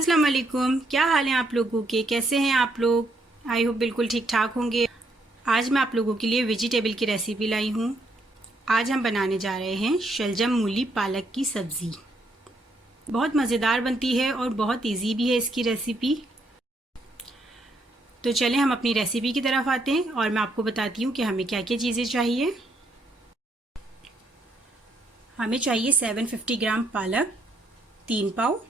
अस्सलाम वालेकुम। क्या हाल है आप लोगों के? कैसे हैं आप लोग? आई होप बिल्कुल ठीक ठाक होंगे। आज मैं आप लोगों के लिए वेजिटेबल की रेसिपी लाई हूँ। आज हम बनाने जा रहे हैं शलजम मूली पालक की सब्ज़ी। बहुत मज़ेदार बनती है और बहुत इजी भी है इसकी रेसिपी। तो चलें हम अपनी रेसिपी की तरफ आते हैं और मैं आपको बताती हूँ कि हमें क्या क्या चीज़ें चाहिए। हमें चाहिए 750 ग्राम पालक, 3 पाव।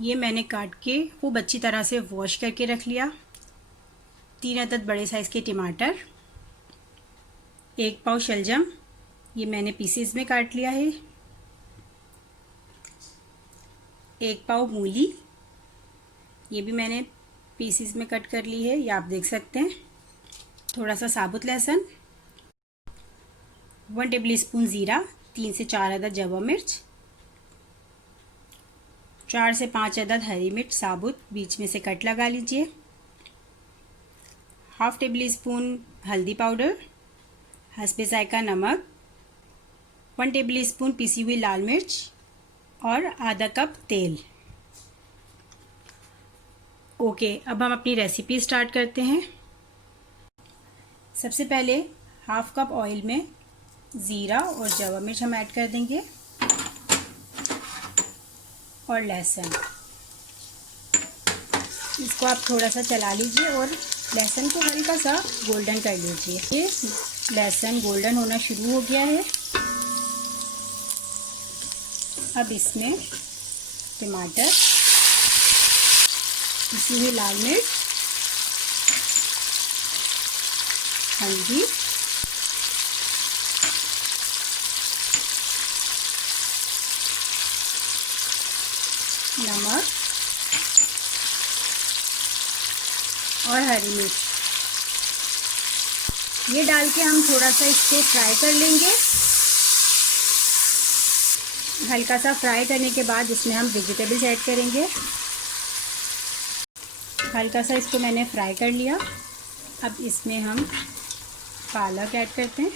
ये मैंने काट के खूब अच्छी तरह से वॉश करके रख लिया। 3 अदद बड़े साइज़ के टमाटर, 1 पाव शलजम, ये मैंने पीसेस में काट लिया है। 1 पाव मूली, ये भी मैंने पीसेस में कट कर ली है, ये आप देख सकते हैं। थोड़ा सा साबुत लहसुन, 1 टेबल स्पून ज़ीरा, 3 से 4 अदद जवा मिर्च, 4 से 5 अदद हरी मिर्च साबुत, बीच में से कट लगा लीजिए। हाफ टेबल स्पून हल्दी पाउडर, हस्बे जायका नमक, 1 टेबल स्पून पिसी हुई लाल मिर्च और आधा कप तेल। ओके, अब हम अपनी रेसिपी स्टार्ट करते हैं। सबसे पहले हाफ कप ऑयल में ज़ीरा और जवा मिर्च हम ऐड कर देंगे और लहसुन। इसको आप थोड़ा सा चला लीजिए और लहसुन को हल्का सा गोल्डन कर लीजिए। ये लहसुन गोल्डन होना शुरू हो गया है। अब इसमें टमाटर, पिसी हुई लाल मिर्च, हल्दी, नमक और हरी मिर्च, ये डाल के हम थोड़ा सा इसको फ्राई कर लेंगे। हल्का सा फ्राई करने के बाद इसमें हम वेजिटेबल्स ऐड करेंगे। हल्का सा इसको मैंने फ्राई कर लिया। अब इसमें हम पालक ऐड करते हैं,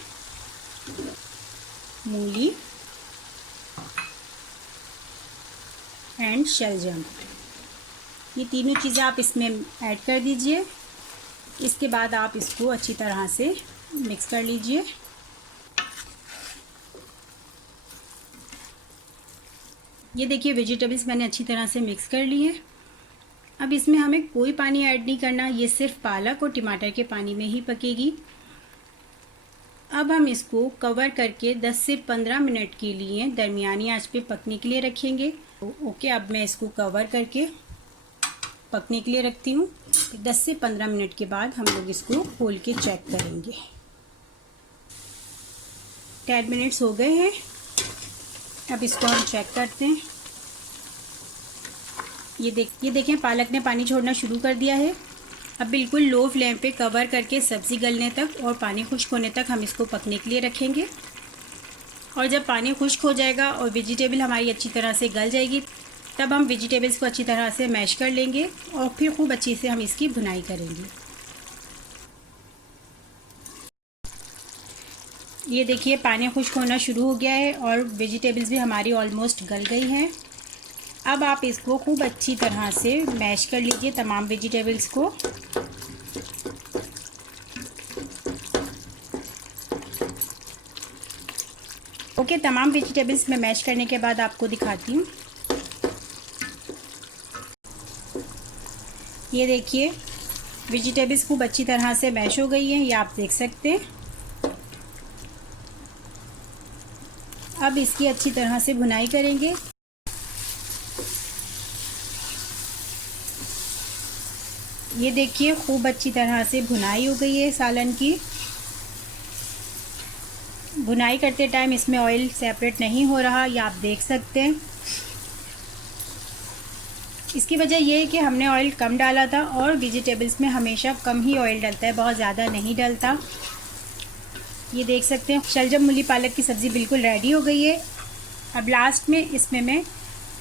मूली एंड शलजम, ये तीनों चीज़ें आप इसमें ऐड कर दीजिए। इसके बाद आप इसको अच्छी तरह से मिक्स कर लीजिए। ये देखिए वेजिटेबल्स मैंने अच्छी तरह से मिक्स कर ली है। अब इसमें हमें कोई पानी ऐड नहीं करना, ये सिर्फ पालक और टमाटर के पानी में ही पकेगी। अब हम इसको कवर करके 10 से 15 मिनट के लिए दरमियानी आंच पे पकने के लिए रखेंगे। ओके, अब मैं इसको कवर करके पकने के लिए रखती हूँ। 10 से 15 मिनट के बाद हम लोग इसको खोल के चेक करेंगे। 10 मिनट्स हो गए हैं। अब इसको हम चेक करते हैं। ये देखें पालक ने पानी छोड़ना शुरू कर दिया है। अब बिल्कुल लो फ्लेम पे कवर करके सब्ज़ी गलने तक और पानी खुश्क होने तक हम इसको पकने के लिए रखेंगे। और जब पानी खुश्क हो जाएगा और वेजिटेबल हमारी अच्छी तरह से गल जाएगी, तब हम वेजिटेबल्स को अच्छी तरह से मैश कर लेंगे और फिर खूब अच्छी से हम इसकी भुनाई करेंगे। ये देखिए पानी खुश्क होना शुरू हो गया है और वेजिटेबल्स भी हमारी ऑलमोस्ट गल गई हैं। अब आप इसको खूब अच्छी तरह से मैश कर लीजिए तमाम वेजिटेबल्स को। ओके, तमाम वेजिटेबल्स में मैश करने के बाद आपको दिखाती हूँ। ये देखिए वेजिटेबल्स खूब अच्छी तरह से मैश हो गई हैं, ये आप देख सकते हैं। अब इसकी अच्छी तरह से भुनाई करेंगे। ये देखिए खूब अच्छी तरह से भुनाई हो गई है सालन की। भुनाई करते टाइम इसमें ऑयल सेपरेट नहीं हो रहा, ये आप देख सकते हैं। इसकी वजह ये है कि हमने ऑयल कम डाला था और वेजिटेबल्स में हमेशा कम ही ऑयल डलता है, बहुत ज़्यादा नहीं डलता। ये देख सकते हैं शलजम मूली पालक की सब्ज़ी बिल्कुल रेडी हो गई है। अब लास्ट में इसमें मैं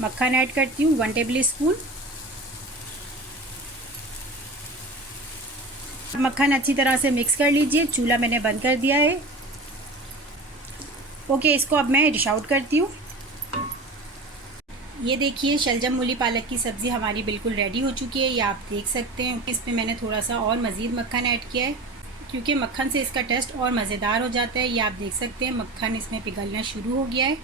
मक्खन ऐड करती हूँ, 1 टेबल स्पून। मक्खन अच्छी तरह से मिक्स कर लीजिए। चूल्हा मैंने बंद कर दिया है। ओके, इसको अब मैं डिश आउट करती हूँ। ये देखिए शलजम मूली पालक की सब्ज़ी हमारी बिल्कुल रेडी हो चुकी है। ये आप देख सकते हैं। इसमें मैंने थोड़ा सा और मज़ीद मक्खन ऐड किया है, क्योंकि मक्खन से इसका टेस्ट और मज़ेदार हो जाता है। ये आप देख सकते हैं मक्खन इसमें पिघलना शुरू हो गया है।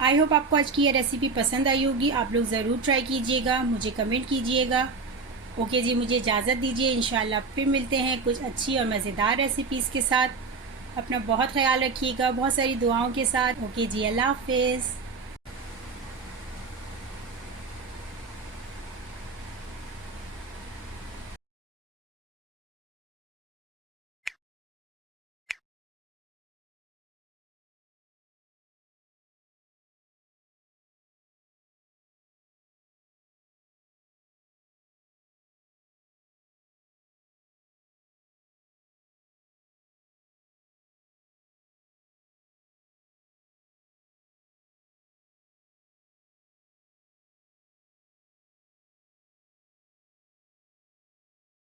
आई होप आपको आज की ये रेसिपी पसंद आई होगी। आप लोग ज़रूर ट्राई कीजिएगा, मुझे कमेंट कीजिएगा। ओके जी, मुझे इजाज़त दीजिए। इंशाल्लाह फिर मिलते हैं कुछ अच्छी और मज़ेदार रेसिपीज़ के साथ। अपना बहुत ख्याल रखिएगा, बहुत सारी दुआओं के साथ। ओके जी, अल्लाह हाफ़िज़।